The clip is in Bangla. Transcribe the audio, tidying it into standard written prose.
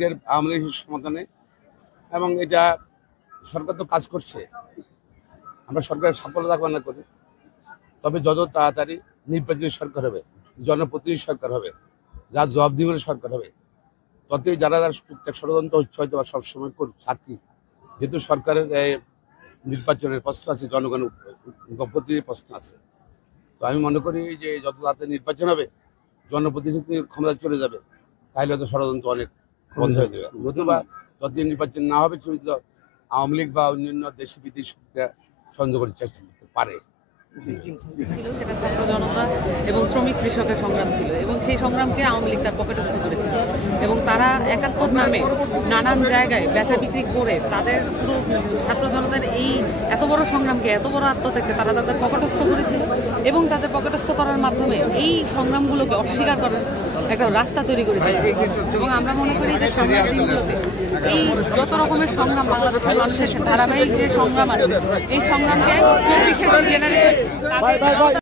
লীগের আওয়ামী লীগের সমাধানে, এবং এটা সরকার তো কাজ করছে, আমরা সরকারের সাফল্যতা কামনা করি। তবে যত তাড়াতাড়ি নির্বাচিত সরকার হবে, জনপ্রতিনিধি সরকার হবে, যার জবাবদিহির সরকার হবে, ততই যারা প্রত্যেক ষড়যন্ত্র হচ্ছে হয়তো বা সবসময় সাক্ষী। যেহেতু সরকারের নির্বাচনের প্রশ্ন আছে, জনগণের প্রতিনিধির প্রশ্ন আছে, তো আমি মনে করি যে যত তাড়াতাড়ি নির্বাচন হবে, জনপ্রতিনিধি ক্ষমতা চলে যাবে, তাহলে হয়তো ষড়যন্ত্র অনেক বন্ধ হয়ে যাবে। নতুবা যতদিন নির্বাচন না হবে, আওয়ামী লীগ বা অন্যান্য দেশি বিদেশি সংযোগ করার চেষ্টা করতে পারে। ছিল সেটা ছাত্র জনতা এবং শ্রমিক কৃষকের সংগ্রাম ছিল, এবং সেই সংগ্রামকে আওয়ামী লীগ তার পকেটস্থ করেছিল, এবং তারা ৭১ নামে নানান জায়গায় বেচা বিক্রি করে তাদের পুরো ছাত্র জনতার এই এত বড় সংগ্রামকে, এত বড় আত্মত্যাগকে তারা তাদের পকেটস্থ করেছিল, এবং তাদের পকেটস্থ করার মাধ্যমে এই সংগ্রামগুলোকে অস্বীকার করার একটা রাস্তা তৈরি করে দিয়েছে। এবং আমরা মনে করি যে সামনের দিনগুলোতে এই যত রকমের সংগ্রাম, বাংলাদেশের মানুষের ধারাবাহিক যে সংগ্রাম আছে, এই সংগ্রামকে ২৪শে জেনারেশন